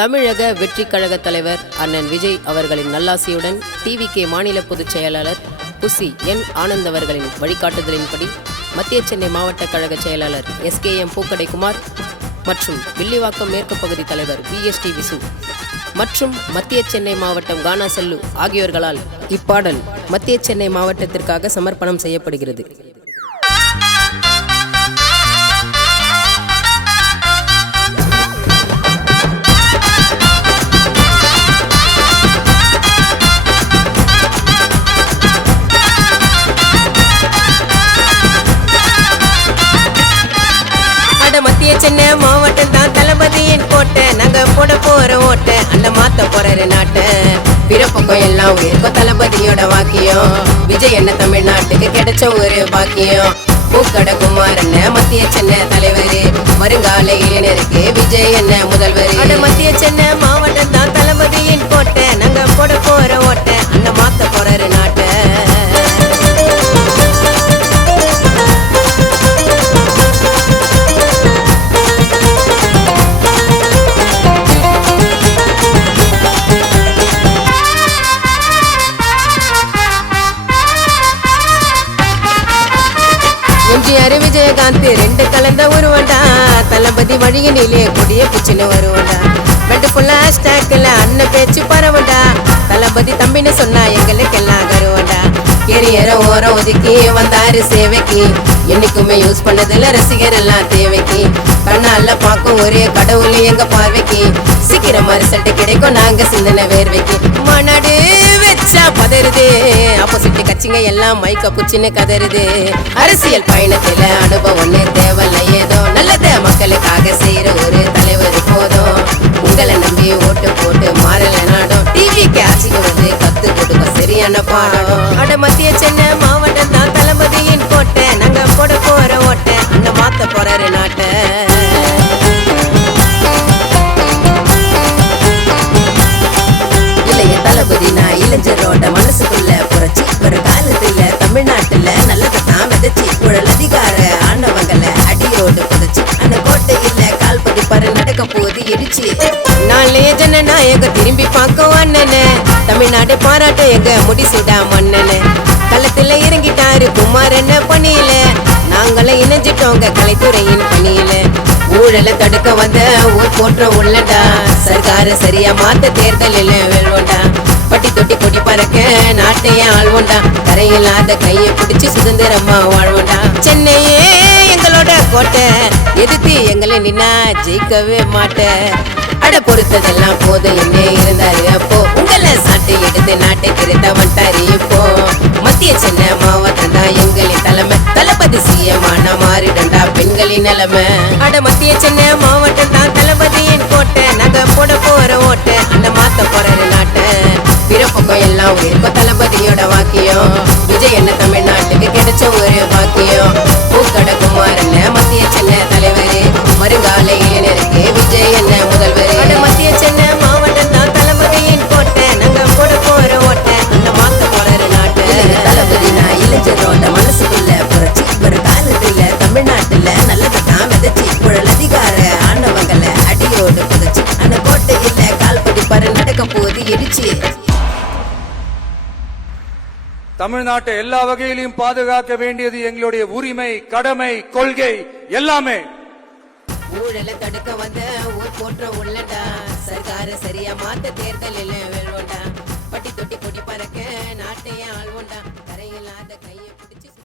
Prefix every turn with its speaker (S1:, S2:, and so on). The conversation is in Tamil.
S1: தமிழக வெற்றி கழக தலைவர் அண்ணன் விஜய் அவர்களின் நல்லாசியுடன் டிவிகே மாநில பொதுச் செயலாளர் புசி என் ஆனந்த் அவர்களின் வழிகாட்டுதலின்படி மத்திய சென்னை மாவட்ட கழக செயலாளர் எஸ் கே எம் பூக்கடைக்குமார் மற்றும் வில்லிவாக்கம் மேற்கு பகுதி தலைவர் பிஎஸ்டி விசு மற்றும் மத்திய சென்னை மாவட்டம் கானா செல்லு ஆகியோர்களால் இப்பாடல் மத்திய சென்னை மாவட்டத்திற்காக சமர்ப்பணம் செய்யப்படுகிறது.
S2: போட போற ஓட்டை அந்த மாத்த போறாரு நாட்டை. பிறப்பக்கம் எல்லாம் உயிருக்கும் தளபதியோட வாக்கியம். விஜய் என்ன தமிழ்நாட்டுக்கு கிடைச்ச ஒரு பாக்கியம். பூக்கட குமாரன் மத்திய சென்னை தலைவர். வருங்கால இளைஞருக்கு விஜய் என்ன முதல்வர்? மத்திய சென்னை விஜயகாந்த் ரெண்டு கலந்த உருவண்டா தளபதி வழியினிலே கொடிய பிச்சுன்னு வருவண்டா பெண்டு ஸ்டாக்ல அண்ணன் பேச்சு பரவண்டா. தளபதி தம்பின்னு சொன்னா எங்களுக்கெல்லாம் கருவண்டா. கெரியர ஓரம் ஒதுக்கி வந்தாரு சேவைக்கு என்னைக்குமே யூஸ் பண்ணதுல ரசிகர் எல்லாம் தேவைக்கு. கண்ணால பார்க்கும் ஒரே கடவுள் எங்க பார்வைக்கு. சீக்கிரமா ரிசல்ட் கிடைக்கும் நாங்க சிந்தனை வேர்வைக்கு. மனடு எல்லாம் பதறுது. ஆப்போசிட் கட்சிங்க எல்லாம் மைக்க புச்சின்னு கதறுது. அரசியல் பயணத்துல அனுபவம் தேவையில்ல ஏதோ நல்லத மக்களுக்காக செய்யற ஒரு தலைவர் போதும். உங்களை நம்பி ஓட்டு போட்டு மாறல நாடும். டிவிக்கு ஆட்சிக்கு வந்து கத்து கொடுக்க சரியான பாடம். அட மத்திய சென்னை மாவட்டம் தான் தளபதியின் கோட்டை. நாங்க போட போற ஓட்டை. அந்த மாத்த போறாரு நாட்டை. இளைஞரோட மனசுக்குள்ள புரட்சி. ஒரு காலத்துல தமிழ்நாட்டுல நல்லதை தான் விதைச்சு. குழல் அதிகார ஆண்டவங்களை அடியோடு புதைச்சு. அந்த கோட்டையில கால் பதிப்பாரு நடக்க போது இடிச்சு நாளே ஜனநாயக திரும்பி பார்க்கும் அண்ணனு. தமிழ்நாடு பாராட்ட எங்க முடிசுடா மன்னனு. களத்துல இறங்கிட்டாரு குமாரன பணியில? நாங்களே இணைஞ்சிட்டோங்க கலைத்துறையின் பணியில. ஊழலை தடுக்க வந்த ஊர் போன்ற உள்ளடா. சர்க்கார சரியா மாத்த இல்லை வெல்வண்டா. பட்டி தொட்டி பொடி பறக்க நாட்டையே ஆழ்வோண்டா கரையில்லாத கையை பிடிச்சு சுதந்திரமா வாழ்வோண்டா சென்னையே எங்களோட கோட்டை. எதிர்த்து எங்களை நின்னா ஜெயிக்கவே மாட்டேன் அட பொறுத்ததெல்லாம் போதும் என்ன இருந்தாரு அப்போ. உங்களை சாட்டை எடுத்து நாட்டை திருத்த வந்தாரு இப்போ. மத்திய சென்னை மாவட்டம் தான் எங்களின் தலைமை. தளபதி சிஎமான மாறிடண்டா பெண்களின் நிலைமை. அட மத்திய சென்னை மாவட்டம் விஜய் என்ன தமிழ்நாட்டுக்கு கிடைச்ச ஒரு வாக்கியம் பூக்கட குமாரன் மத்திய சென்னை தலைவர். வருங்கால இளைஞருக்கு விஜய் என்ன முதல்வர்? மத்திய சென்னை மாவட்டம் தான் தளபதியின் கோட்டை. நாங்க போட போற ஓட்டை. அந்த மாத்த போறாரு நாட்டை. தளபதி நான் இளைஞரோட மனசுக்குள்ள புரட்சி. ஒரு காலத்துல தமிழ்நாட்டுல நல்லதை தான் விதைச்சி. குழல் அதிகார ஆண்டவங்கள அடியோடு புதைச்சி. அந்த கோட்டையில கால் பதிப்பாரு நடக்க போது இடிச்சு
S3: தமிழ்நாட்டை எல்லா வகையிலும் பாதுகாக்க வேண்டியது எங்களுடைய உரிமை கடமை கொள்கை எல்லாமே.
S2: ஊழலை தடுக்க வந்த ஊர் போன்ற உள்ளடா சர்க்கார சரியா மாத்த தேர்தலில் வெல்வண்டா பட்டி தொட்டி கொடி பறக்க நாட்டையே